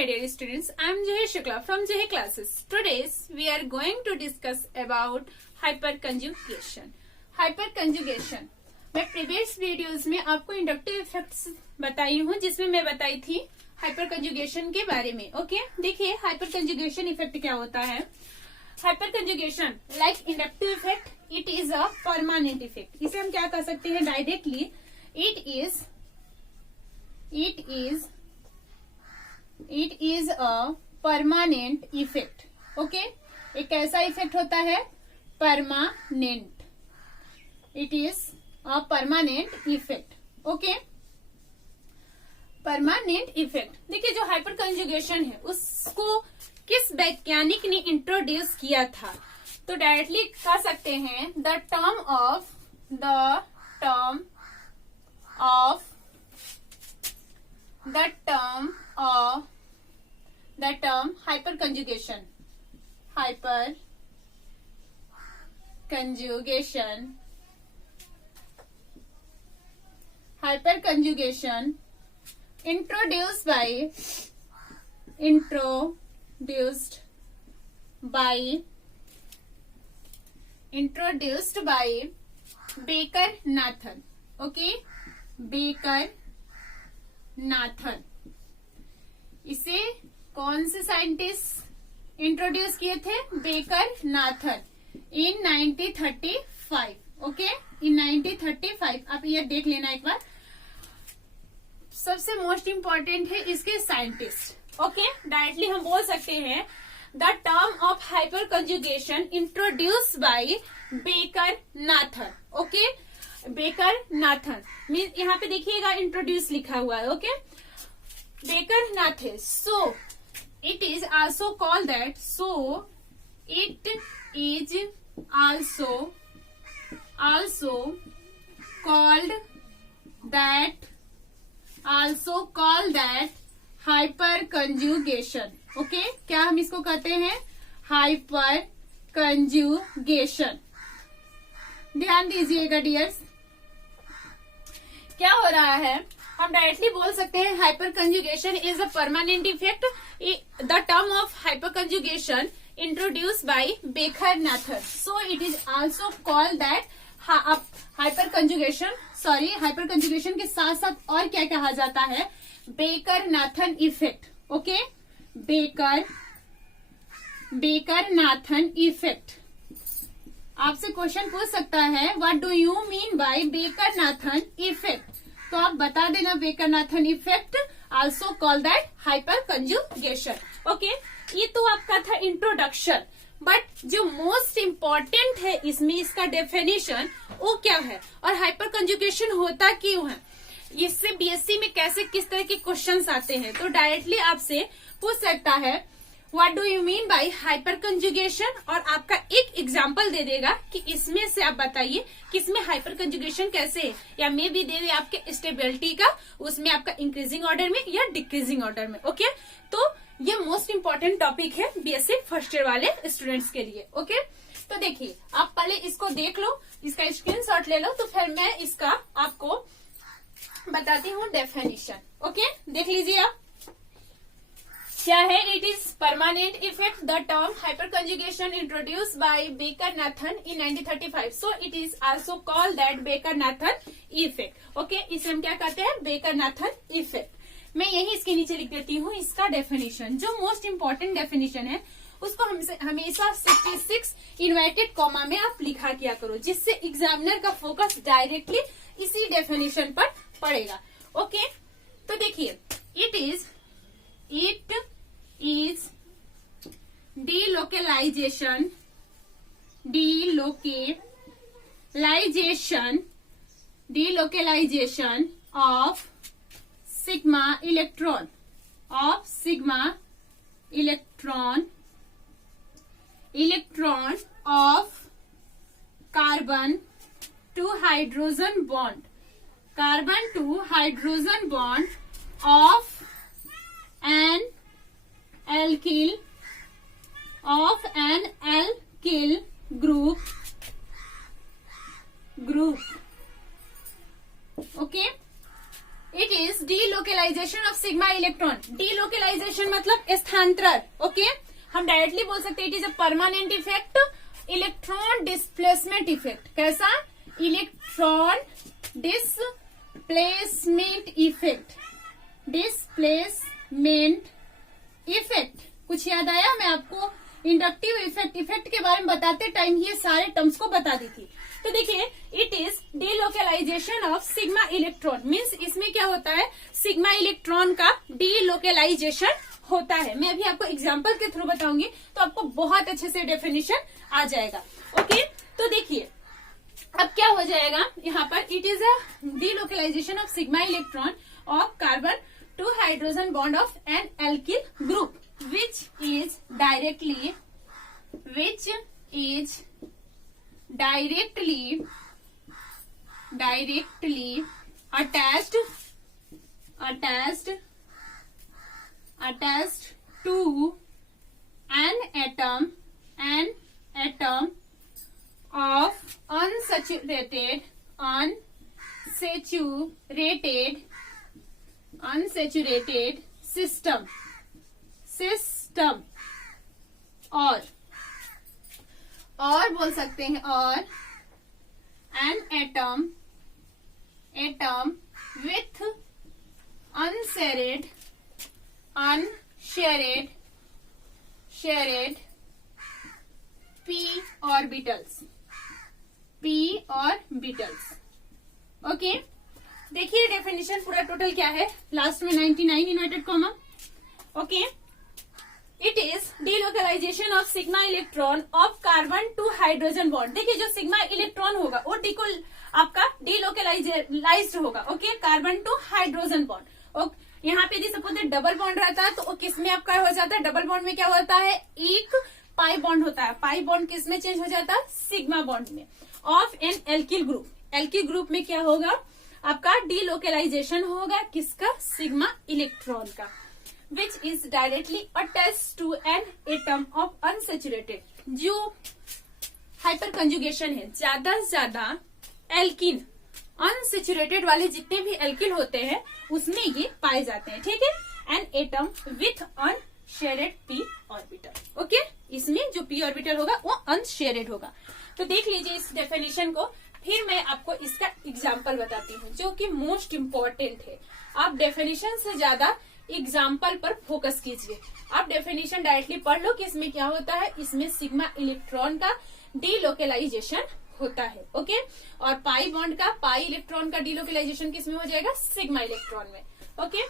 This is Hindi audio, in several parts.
my dear students. I am Juhi Shukla from Juhi Classes. Today we are going to discuss about hyperconjugation. Hyperconjugation. मैं प्रीवियस वीडियोस में आपको इंडक्टिव इफेक्ट्स बताई हूँ, जिसमें मैं बताई थी हाइपरकंजुगेशन के बारे में. ओके, देखिए हाइपरकंजुगेशन इफेक्ट क्या होता है. Hyperconjugation like inductive effect, it is a permanent effect. इसे हम क्या कह सकते हैं directly, it is a permanent effect. Okay, एक ऐसा इफेक्ट होता है permanent. It is a permanent effect. Okay, permanent effect. देखिए जो हाइपर कंजुगेशन है उसको किस वैज्ञानिक ने इंट्रोड्यूस किया था, तो डायरेक्टली कह सकते हैं the term hyperconjugation introduced by Baker-Nathan. Okay, Baker-Nathan. इसे कौन से साइंटिस्ट इंट्रोड्यूस किए थे? बेकर-नाथन इन 1935. ओके, इन 1935. आप ये देख लेना एक बार. सबसे मोस्ट इम्पोर्टेंट है इसके साइंटिस्ट. ओके, डायरेक्टली हम बोल सकते हैं the term of hyper conjugation introduce by baker-Nathan. Okay, baker-Nathan mean यहाँ पे देखिएगा इंट्रोड्यूस लिखा हुआ है. Okay, baker-Nathan. So it is also called that. So it is also called that hyperconjugation. Okay, क्या हम इसको कहते हैं? hyperconjugation. ध्यान दीजिएगा डियर्स, क्या हो रहा है. हम डायरेक्टली बोल सकते हैं hyper conjugation is a permanent effect. The term of hyper conjugation introduce by baker-Nathan. So it is also called that hyper conjugation के साथ साथ और क्या कहा जाता है? Baker-Nathan effect. Okay, baker-Nathan effect. आपसे क्वेश्चन पूछ सकता है what do you mean by baker-Nathan effect, तो आप बता देना baker-Nathan effect also call that hyper conjugation. Okay, ये तो आपका था इंट्रोडक्शन. बट जो मोस्ट इम्पोर्टेंट है इसमें इसका डेफिनेशन वो क्या है और हाइपर कंजुगेशन होता क्यों है, इससे बीएससी में कैसे किस तरह के क्वेश्चंस आते हैं. तो डायरेक्टली आपसे पूछ सकता है what do you mean by hyper conjugation, और आपका एक एग्जांपल दे देगा कि इसमें से आप बताइए कि इसमें हाइपर कंजुगेशन कैसे है, या मे भी दे दे आपके स्टेबिलिटी का, उसमें आपका इंक्रीजिंग ऑर्डर में या डिक्रीजिंग ऑर्डर में. ओके, तो ये मोस्ट इम्पोर्टेंट टॉपिक है बीएससी फर्स्ट ईयर वाले स्टूडेंट्स के लिए. ओके, तो देखिए आप पहले इसको देख लो, इसका स्क्रीनशॉट ले लो, तो फिर मैं इसका आपको बताती हूँ डेफिनेशन. ओके, देख लीजिए आप क्या है. It is permanent effect. The term hyper conjugation introduce by baker-Nathan in 1935. So it is also called that baker-Nathan effect. Okay, इसे हम क्या कहते हैं? Baker-Nathan effect. मैं यही इसके नीचे लिख देती हूँ इसका डेफिनेशन. जो मोस्ट इम्पोर्टेंट डेफिनेशन है उसको हमेशा 66 इन्वर्टेड कॉमा में आप लिखा किया करो, जिससे एग्जामिनर का फोकस डायरेक्टली इसी डेफिनेशन पर पड़ेगा. ओके, तो देखिए it is delocalization of sigma electron of carbon to hydrogen bond of an alkyl group. Okay, it is delocalization of sigma electron. delocalization translation मतलब स्थानांतरण। ओके, हम डायरेक्टली बोल सकते हैं it is a permanent effect, electron displacement effect. कैसा? Electron displacement effect, displacement effect. कुछ याद आया? मैं आपको इंडक्टिव इफेक्ट के बारे में बताते टाइम ये सारे टर्म्स को बता दी थी। तो देखिए, it is delocalization of sigma electron, means इसमें क्या होता है, सिग्मा इलेक्ट्रॉन का डीलोकेलाइजेशन होता है। मैं अभी आपको एग्जांपल के थ्रू बताऊंगी तो आपको बहुत अच्छे से डेफिनेशन आ जाएगा। ओके, तो देखिए अब क्या हो जाएगा यहाँ पर, it is a delocalization of sigma electron of carbon to hydrogen bond of an alkyl group which is directly attached to an atom of unsaturated system और बोल सकते हैं, और an atom with unshared p orbitals। Okay, देखिए डेफिनेशन पूरा टोटल क्या है, लास्ट में 99 inverted comma. Okay, it is delocalization of sigma electron of carbon to hydrogen bond. देखिए जो सिग्मा इलेक्ट्रॉन होगा वो आपका डीलोकेलाइज्ड होगा। Okay, carbon to hydrogen bond. यहाँ पे यदि सपोज डबल बॉन्ड रहता है तो किस में आपका हो जाता है, डबल बॉन्ड में क्या होता है, एक पाई बॉन्ड होता है। पाई बॉन्ड किस में चेंज हो जाता है, सिग्मा बॉन्ड में। Of an alkyl group, alkyl group में क्या होगा, आपका डीलोकेलाइजेशन होगा किसका, सिग्मा इलेक्ट्रॉन का, which is directly attached to an atom of unsaturated। जो हाइपर कंजुगेशन है, ज्यादा से ज्यादा एल्किन, अनसेचुरेटेड वाले जितने भी एल्किन होते हैं उसमें ये पाए जाते हैं। ठीक है, an atom with unshared P orbital. Okay, इसमें जो पी ऑर्बिटल होगा वो अनशेयर्ड होगा। तो देख लीजिए इस डेफिनेशन को, फिर मैं आपको इसका एग्जाम्पल बताती हूँ जो कि मोस्ट इम्पोर्टेंट है। आप डेफिनेशन से ज्यादा एग्जाम्पल पर फोकस कीजिए। आप डेफिनेशन डायरेक्टली पढ़ लो कि इसमें क्या होता है, इसमें सिग्मा इलेक्ट्रॉन का डीलोकेलाइजेशन होता है। ओके, और पाई बॉन्ड का, पाई इलेक्ट्रॉन का डीलोकेलाइजेशन किसमें हो जाएगा, सिग्मा इलेक्ट्रॉन में। ओके,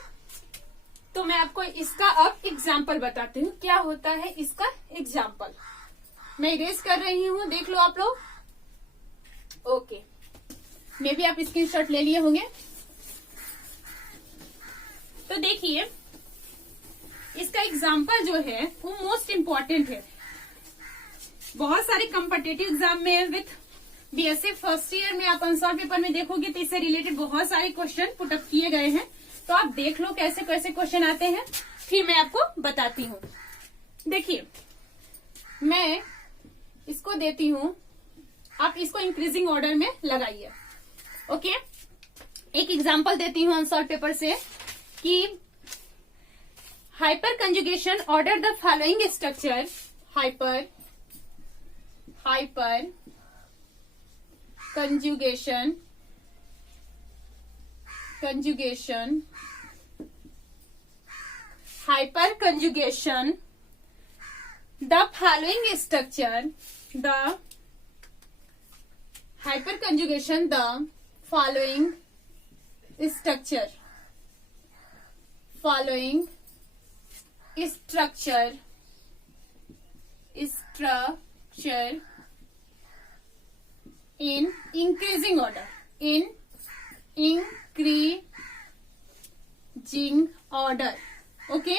तो मैं आपको इसका अब एग्जाम्पल बताती हूँ, क्या होता है इसका एग्जाम्पल। मैं इरेज कर रही हूँ, देख लो आप लोग। ओके, मे भी आप स्क्रीनशॉट ले लिए होंगे। तो देखिए इसका एग्जाम्पल जो है वो मोस्ट इम्पोर्टेंट है। बहुत सारे कॉम्पिटिटिव एग्जाम में विथ बीएससी फर्स्ट ईयर में आप आंसर पेपर में देखोगे तो इससे रिलेटेड बहुत सारे क्वेश्चन पुटअप किए गए हैं। तो आप देख लो कैसे कैसे क्वेश्चन आते हैं, फिर मैं आपको बताती हूँ। देखिए मैं इसको देती हूँ, आप इसको इंक्रीजिंग ऑर्डर में लगाइए। ओके, एक एग्जाम्पल देती हूँ आंसर पेपर से कि hyper conjugation order the following structure, hyper conjugation the following structure, the hyper conjugation the following structure in increasing order, okay,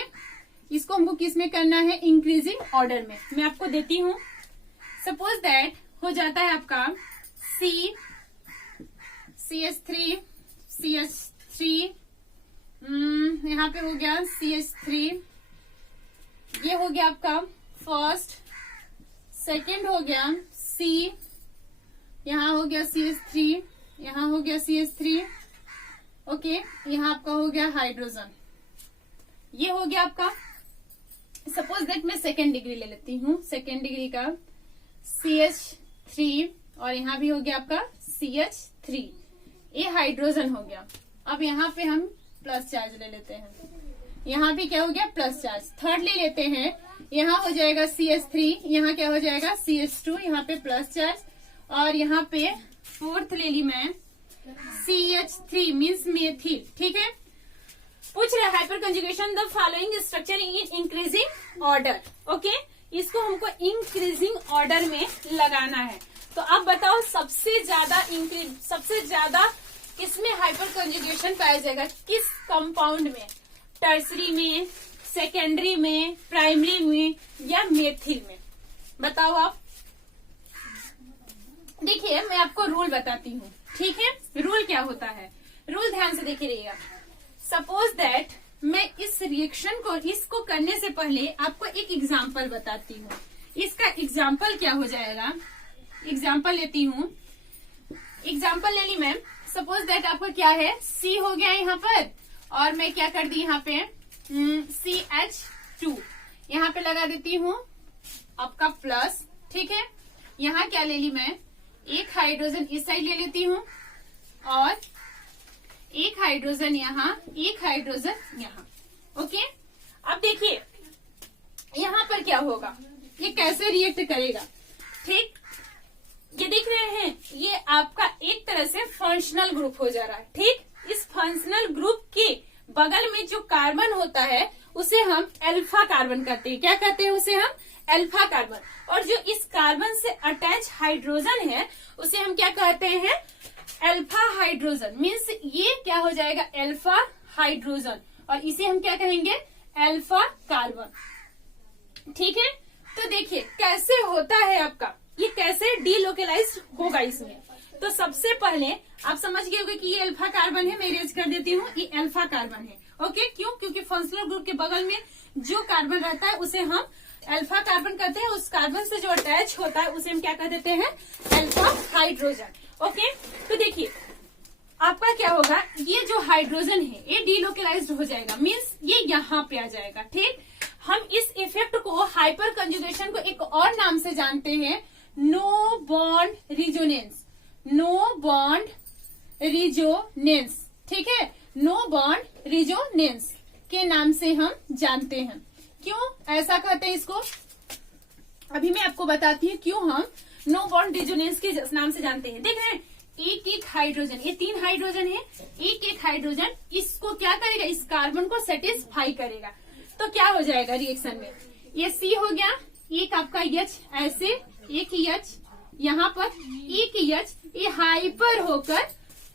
इसको हमको किस में करना है, इंक्रीजिंग ऑर्डर में। मैं आपको देती हूँ, सपोज दैट हो जाता है आपका CH3 यहाँ पे हो गया CH3, ये हो गया आपका फर्स्ट, सेकंड हो गया C, यहाँ हो गया CH3, यहाँ हो गया CH3। ओके, यहाँ आपका हो गया हाइड्रोजन, ये हो गया आपका सपोज दैट मैं सेकेंड डिग्री ले लेती हूँ, सेकेंड डिग्री का CH3 और यहाँ भी हो गया आपका CH3, ये हाइड्रोजन हो गया। अब यहाँ पे हम प्लस चार्ज ले लेते हैं, यहाँ भी क्या हो गया प्लस चार्ज। थर्ड ले लेते हैं, यहाँ हो जाएगा CH3, यहाँ क्या हो जाएगा CH2, यहाँ पे प्लस चार्ज। और यहाँ पे फोर्थ ले ली मैं CH3 मीन्स मेथिल, ठीक है। पूछ रहा है hyper conjugation the following structure in increasing order, okay. इसको हमको इंक्रीजिंग ऑर्डर में लगाना है। तो अब बताओ सबसे ज्यादा किसमें हाइपर कंजुगेशन पाया जाएगा, किस कंपाउंड में, टर्सरी में, सेकेंडरी में, प्राइमरी में या मेथिल में, बताओ आप। देखिए मैं आपको रूल बताती हूँ, ठीक है। रूल क्या होता है, रूल ध्यान से देखिए रहिएगा। सपोज दैट मैं इस रिएक्शन को, इसको करने से पहले आपको एक एग्जाम्पल बताती हूँ। इसका एग्जाम्पल क्या हो जाएगा, एग्जाम्पल लेती हूँ, एग्जाम्पल ले ली मैम। सपोज दैट आपका क्या है, C हो गया यहाँ पर, और मैं क्या कर दी यहाँ पे CH2 यहाँ पे लगा देती हूँ आपका प्लस, ठीक है। यहाँ क्या ले ली मैं, एक हाइड्रोजन इस साइड ले लेती हूँ और एक हाइड्रोजन यहाँ, एक हाइड्रोजन यहाँ, ओके। अब देखिए यहाँ पर क्या होगा, ये कैसे रिएक्ट करेगा, ठीक। ये देख रहे हैं, ये आपका एक तरह से फंक्शनल ग्रुप हो जा रहा है, ठीक। इस फंक्शनल ग्रुप के बगल में जो कार्बन होता है उसे हम अल्फा कार्बन कहते हैं। क्या कहते हैं उसे हम, अल्फा कार्बन। और जो इस कार्बन से अटैच हाइड्रोजन है उसे हम क्या कहते हैं, अल्फा हाइड्रोजन। मीन्स ये क्या हो जाएगा, अल्फा हाइड्रोजन, और इसे हम क्या कहेंगे, अल्फा कार्बन, ठीक है। तो देखिए कैसे होता है आपका, ये कैसे डीलोकेलाइज होगा इसमें। तो सबसे पहले आप समझ गए होंगे कि ये अल्फा कार्बन है, मैं इरेज कर देती हूँ, ये अल्फा कार्बन है, ओके। क्यों, क्योंकि फंक्शनल ग्रुप के बगल में जो कार्बन रहता है उसे हम अल्फा कार्बन कहते हैं, उस कार्बन से जो अटैच होता है उसे हम क्या कह देते हैं, अल्फा हाइड्रोजन, ओके। तो देखिए आपका क्या होगा, ये जो हाइड्रोजन है ये डीलोकेलाइज्ड हो जाएगा, मीन्स ये यहाँ पे आ जाएगा, ठीक। हम इस इफेक्ट को, हाइपर कंजुगेशन को एक और नाम से जानते हैं, no bond resonance, no bond resonance, ठीक है। नो बॉन्ड रिजोनेंस के नाम से हम जानते हैं। क्यों ऐसा कहते हैं इसको, अभी मैं आपको बताती हूँ क्यों हम नो बॉन्ड रिजोनेंस के नाम से जानते हैं। देख रहे हैं एक एक हाइड्रोजन, ये 3 हाइड्रोजन है, एक एक हाइड्रोजन इसको क्या करेगा, इस कार्बन को सेटिस्फाई करेगा। तो क्या हो जाएगा रिएक्शन में, ये C हो गया, एक आपका H ऐसे, एक H यहाँ पर, एक H, ये हाइपर होकर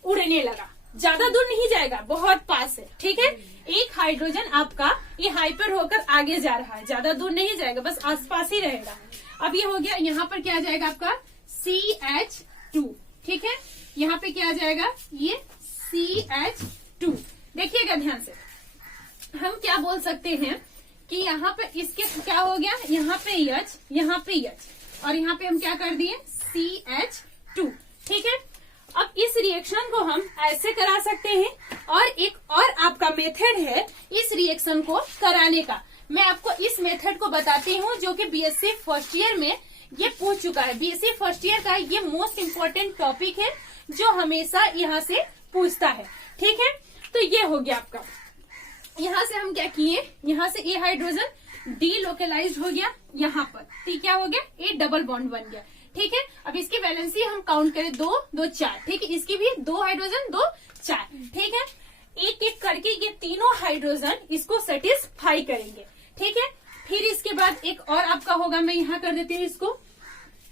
उड़ने लगा, ज्यादा दूर नहीं जाएगा, बहुत पास है, ठीक है। एक हाइड्रोजन आपका ये हाइपर होकर आगे जा रहा है, ज्यादा दूर नहीं जाएगा, बस आसपास ही रहेगा। अब ये हो गया, यहाँ पर क्या आ जाएगा आपका CH2, ठीक है। यहाँ पे क्या आ जाएगा, ये CH2। देखिएगा ध्यान से, हम क्या बोल सकते हैं कि यहाँ पे इसके क्या हो गया, यहाँ पे H, यहाँ पे H, और यहाँ पे हम क्या कर दिए CH2, ठीक है। अब इस रिएक्शन को हम ऐसे करा सकते हैं, और एक और आपका मेथड है इस रिएक्शन को कराने का। मैं आपको इस मेथड को बताती हूँ जो कि BSc फर्स्ट ईयर में ये पूछ चुका है। BSc फर्स्ट ईयर का ये मोस्ट इम्पोर्टेंट टॉपिक है जो हमेशा यहाँ से पूछता है, ठीक है। तो ये हो गया आपका, यहाँ से हम क्या किए, यहाँ से ए हाइड्रोजन डीलोकेलाइज्ड हो गया यहाँ पर, ठीक, क्या हो गया, ए डबल बॉन्ड बन गया, ठीक है। अब इसकी वैलेंसी हम काउंट करें, 2 2 4, ठीक है। इसकी भी 2 हाइड्रोजन 2 4, ठीक है। एक एक करके ये तीनों हाइड्रोजन इसको सेटिस्फाई करेंगे, ठीक है। फिर इसके बाद एक और आपका होगा, मैं यहाँ कर देती हूँ इसको,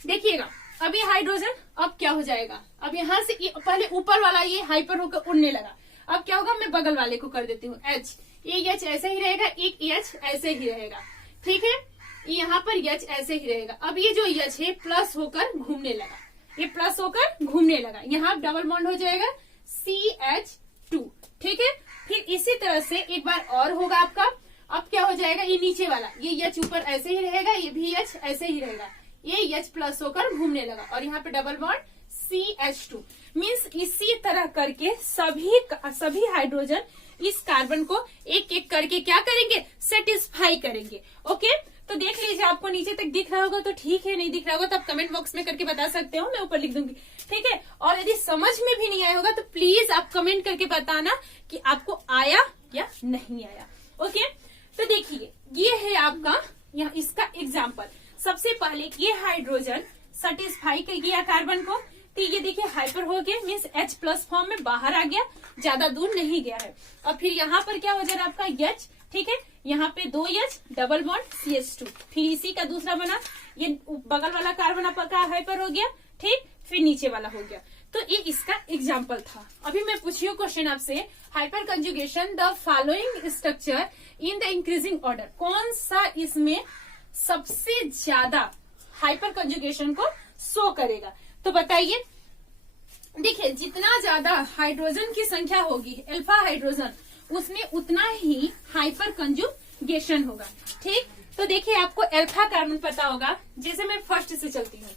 देखिएगा। अब ये हाइड्रोजन अब क्या हो जाएगा, अब यहाँ से पहले ऊपर वाला ये हाइपर होकर उड़ने लगा, अब क्या होगा, मैं बगल वाले को कर देती हूँ H, ये H ऐसे ही रहेगा, एक H ऐसे ही रहेगा, ठीक है। यहाँ पर H ऐसे ही रहेगा। अब ये जो H है प्लस होकर घूमने लगा, ये प्लस होकर घूमने लगा, यहाँ डबल बॉन्ड हो जाएगा CH2, ठीक है। फिर इसी तरह से एक बार और होगा आपका, अब क्या हो जाएगा, ये नीचे वाला ये H ऊपर ऐसे ही रहेगा, ये भी H ऐसे ही रहेगा, ये H प्लस होकर घूमने लगा, और यहाँ पे डबल बॉन्ड CH2। मीन्स इसी तरह करके सभी हाइड्रोजन इस कार्बन को एक एक करके क्या करेंगे, सेटिस्फाई करेंगे। ओके, तो देख लीजिए, आपको नीचे तक दिख रहा होगा तो ठीक है, नहीं दिख रहा होगा तो आप कमेंट बॉक्स में करके बता सकते हो, मैं ऊपर लिख दूंगी, ठीक है। और यदि समझ में भी नहीं आया होगा तो प्लीज आप कमेंट करके बताना कि आपको आया या नहीं आया। ओके, तो देखिए ये है आपका यहाँ इसका एग्जाम्पल। सबसे पहले ये हाइड्रोजन सेटिस्फाई किया कार्बन को, तो ये देखिए हाइपर हो गया, मीन्स H+ फॉर्म में बाहर आ गया, ज्यादा दूर नहीं गया है। और फिर यहाँ पर क्या हो जा रहा है आपका H, ठीक है, यहाँ पे 2 H डबल बॉन्ड CH2, फिर इसी का दूसरा बना, ये बगल वाला कार्बन आपका हाइपर हो गया, ठीक, फिर नीचे वाला हो गया। तो ये इसका एग्जाम्पल था। अभी मैं पूछी हूँ क्वेश्चन आपसे, hyper conjugation the following structure in the increasing order, कौन सा इसमें सबसे ज्यादा हाइपर कंजुगेशन को शो करेगा, तो बताइए। देखिए जितना ज्यादा हाइड्रोजन की संख्या होगी अल्फा हाइड्रोजन, उसमें उतना ही हाइपर कंजुगेशन होगा, ठीक। तो देखिए आपको अल्फा कार्बन पता होगा, जैसे मैं फर्स्ट से चलती हूँ,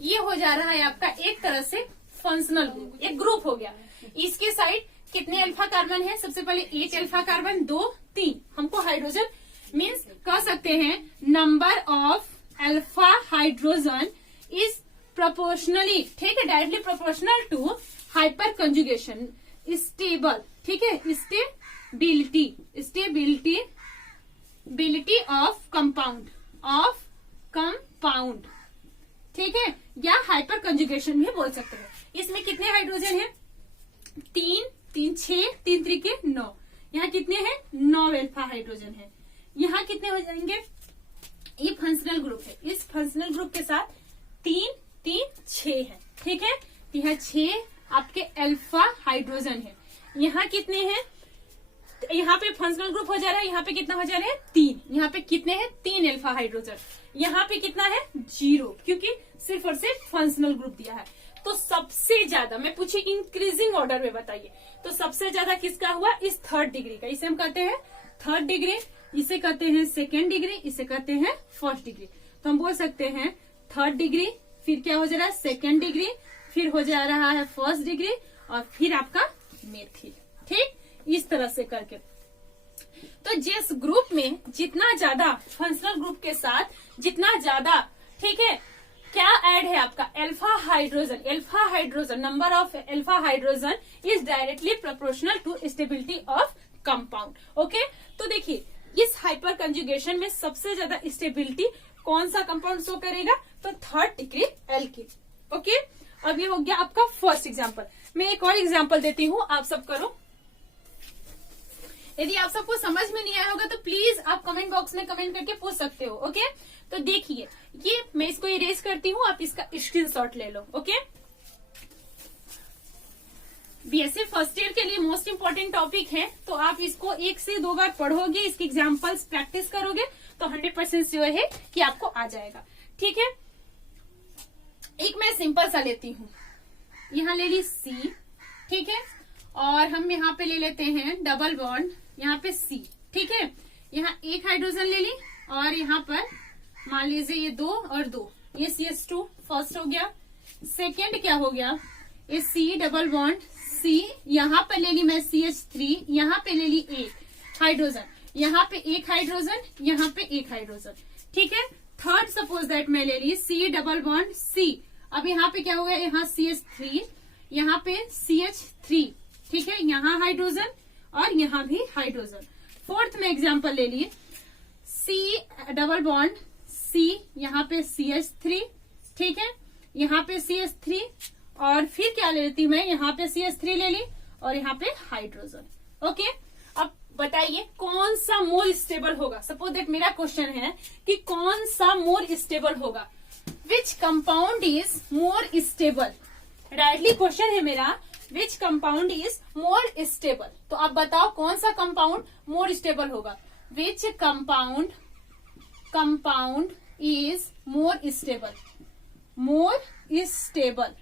ये हो जा रहा है आपका एक तरह से फंक्शनल ग्रुप, एक ग्रुप हो गया। इसके साइड कितने अल्फा कार्बन है, सबसे पहले 1 अल्फा कार्बन, 2, 3, हमको हाइड्रोजन मीन्स कह सकते हैं number of alpha hydrogen is proportionally, ठीक है, directly proportional to hyperconjugation stable, ठीक है, स्टेबिलिटी ऑफ कंपाउंड, ठीक है, या हाइपर कंजुगेशन भी बोल सकते हैं। इसमें कितने हाइड्रोजन है, 3, 6, 3 3 9, यहाँ कितने हैं, 9 अल्फा हाइड्रोजन है। यहाँ कितने हो जाएंगे, ये फंक्शनल ग्रुप है, इस फंक्शनल ग्रुप के साथ 3 3 6 है, ठीक है, यहाँ 6 आपके अल्फा हाइड्रोजन है। यहाँ कितने हैं, यहाँ पे फंक्शनल ग्रुप हो जा रहा है, यहाँ पे कितना हो जा रहा है, 3, यहाँ पे कितने हैं, 3 अल्फा हाइड्रोजन, यहाँ पे कितना है, 0, क्योंकि सिर्फ और सिर्फ फंक्शनल ग्रुप दिया है। तो सबसे ज्यादा मैं पूछी इंक्रीजिंग ऑर्डर में बताइए, तो सबसे ज्यादा किसका हुआ, इस 3rd डिग्री का, इसे हम कहते हैं 3rd डिग्री, इसे कहते हैं 2nd डिग्री, इसे कहते हैं 1st डिग्री। तो हम बोल सकते हैं 3rd डिग्री, फिर क्या हो जा रहा है, 2nd डिग्री, फिर हो जा रहा है 1st डिग्री, और फिर आपका मेथिल, ठीक, इस तरह से करके। तो जिस ग्रुप में जितना ज्यादा फंक्शनल ग्रुप के साथ जितना ज्यादा, ठीक है, क्या ऐड है आपका, alpha hydrogen, number of alpha hydrogen is directly proportional to stability of compound. Okay, तो देखिए इस हाइपर कंजुगेशन में सबसे ज्यादा स्टेबिलिटी कौन सा कंपाउंड शो करेगा, तो 3rd डिग्री एल्कीन। ओके, अब ये हो गया आपका फर्स्ट एग्जाम्पल। मैं एक और एग्जाम्पल देती हूँ, आप सब करो। यदि आप सबको समझ में नहीं आया होगा तो प्लीज आप कमेंट बॉक्स में कमेंट करके पूछ सकते हो। ओके, तो देखिए ये मैं इसको इरेज करती हूँ, आप इसका स्क्रीनशॉट ले लो। ओके, बीएससी फर्स्ट ईयर के लिए मोस्ट इम्पोर्टेंट टॉपिक है, तो आप इसको 1 से 2 बार पढ़ोगे, इसके एग्जाम्पल्स प्रैक्टिस करोगे तो 100% श्योर है कि आपको आ जाएगा। ठीक है, एक मैं सिंपल सा लेती हूँ, यहाँ ले ली C, ठीक है, और हम यहाँ पे ले लेते हैं डबल बॉन्ड, यहाँ पे C, ठीक है, यहाँ एक हाइड्रोजन ले ली, और यहाँ पर मान लीजिए ये 2 और 2, ये CH2 फर्स्ट हो गया। सेकेंड क्या हो गया, ये C डबल बॉन्ड C, यहाँ पे ले ली मैं CH3, यहाँ पे ले ली एक हाइड्रोजन, यहाँ पे एक हाइड्रोजन, यहाँ पे एक हाइड्रोजन, ठीक है। थर्ड सपोज दैट मैं ले ली C डबल बॉन्ड C, अब यहाँ पे क्या हो गया, यहाँ CH3, यहाँ पे CH3, ठीक है, यहाँ हाइड्रोजन और यहाँ भी हाइड्रोजन। फोर्थ में एग्जांपल ले लिए C डबल बॉन्ड C, यहाँ पे CH3, ठीक है, यहाँ पे CH3, और फिर क्या ले लेती मैं, यहाँ पे CH3 ले ली और यहाँ पे हाइड्रोजन। ओके, अब बताइए कौन सा मोर स्टेबल होगा। सपोज दैट मेरा क्वेश्चन है कि कौन सा मोर स्टेबल होगा, which compound is more stable. Directly question है मेरा, which compound is more stable. तो आप बताओ कौन सा कंपाउंड मोर स्टेबल होगा, which compound is more stable,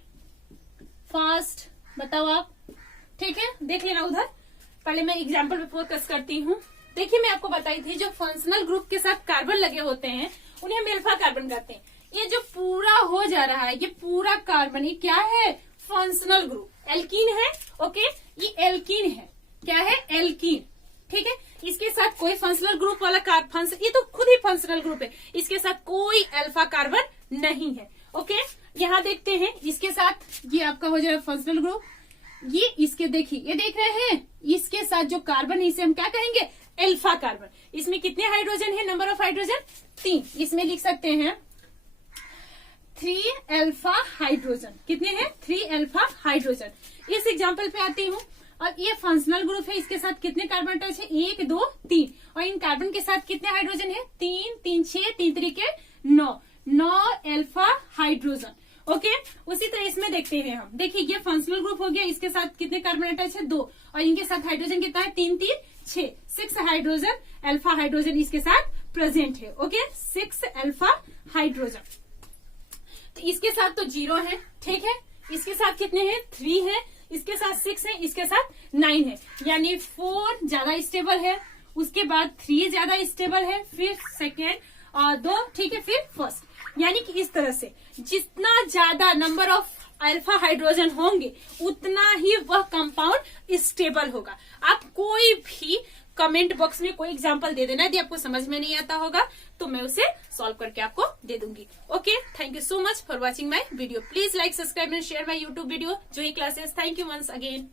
fast बताओ आप। ठीक है, देख लेना उधर, पहले मैं एग्जाम्पल पे फोकस करती हूँ। देखिए मैं आपको बताई थी, जो फंक्शनल ग्रुप के साथ कार्बन लगे होते हैं उन्हें हम अल्फा कार्बन कहते हैं। ये जो पूरा हो जा रहा है, ये पूरा कार्बन, ये क्या है, फंक्शनल ग्रुप, एल्कीन है। ओके, ये एल्कीन है, क्या है, एल्कीन। ठीक है, इसके साथ कोई फंक्शनल ग्रुप वाला ये तो खुद ही फंक्शनल ग्रुप है, इसके साथ कोई अल्फा कार्बन नहीं है। ओके, यहाँ देखते हैं, इसके साथ ये आपका हो जाएगा फंक्शनल ग्रुप। ये इसके देखिए, ये देख रहे हैं, इसके साथ जो कार्बन है इसे हम क्या कहेंगे, अल्फा कार्बन। इसमें कितने हाइड्रोजन है, नंबर ऑफ हाइड्रोजन 3। इसमें लिख सकते हैं 3 अल्फा हाइड्रोजन। कितने हैं, 3 अल्फा हाइड्रोजन। इस एग्जाम्पल पे आती हूँ, और ये फंक्शनल ग्रुप है, इसके साथ कितने कार्बन टच है, 1 2 3, और इन कार्बन के साथ कितने हाइड्रोजन है, 3 3 6 3 3 9 अल्फा हाइड्रोजन। ओके, उसी तरह इसमें देखते हैं हम। देखिए, ये फंक्शनल ग्रुप हो गया, इसके साथ कितने कार्बन अटैच है, 2, और इनके साथ हाइड्रोजन कितना है, 3 3 6, 6 हाइड्रोजन, अल्फा हाइड्रोजन इसके साथ प्रेजेंट है। Okay, 6 alpha hydrogen. तो इसके साथ तो 0 है, ठीक है। इसके साथ कितने हैं, 3 है, इसके साथ 6 है, इसके साथ 9 है, यानी 4 ज्यादा स्टेबल है, उसके बाद 3 ज्यादा स्टेबल है, फिर सेकेंड और 2, ठीक है, फिर फर्स्ट। यानी कि इस तरह से जितना ज्यादा नंबर ऑफ अल्फा हाइड्रोजन होंगे उतना ही वह कंपाउंड स्टेबल होगा। आप कोई भी कमेंट बॉक्स में कोई एग्जांपल दे देना, यदि आपको समझ में नहीं आता होगा तो मैं उसे सॉल्व करके आपको दे दूंगी। Okay, thank you so much for watching my video. Please like, subscribe and share my YouTube video, जो ही classes. Thank you once again.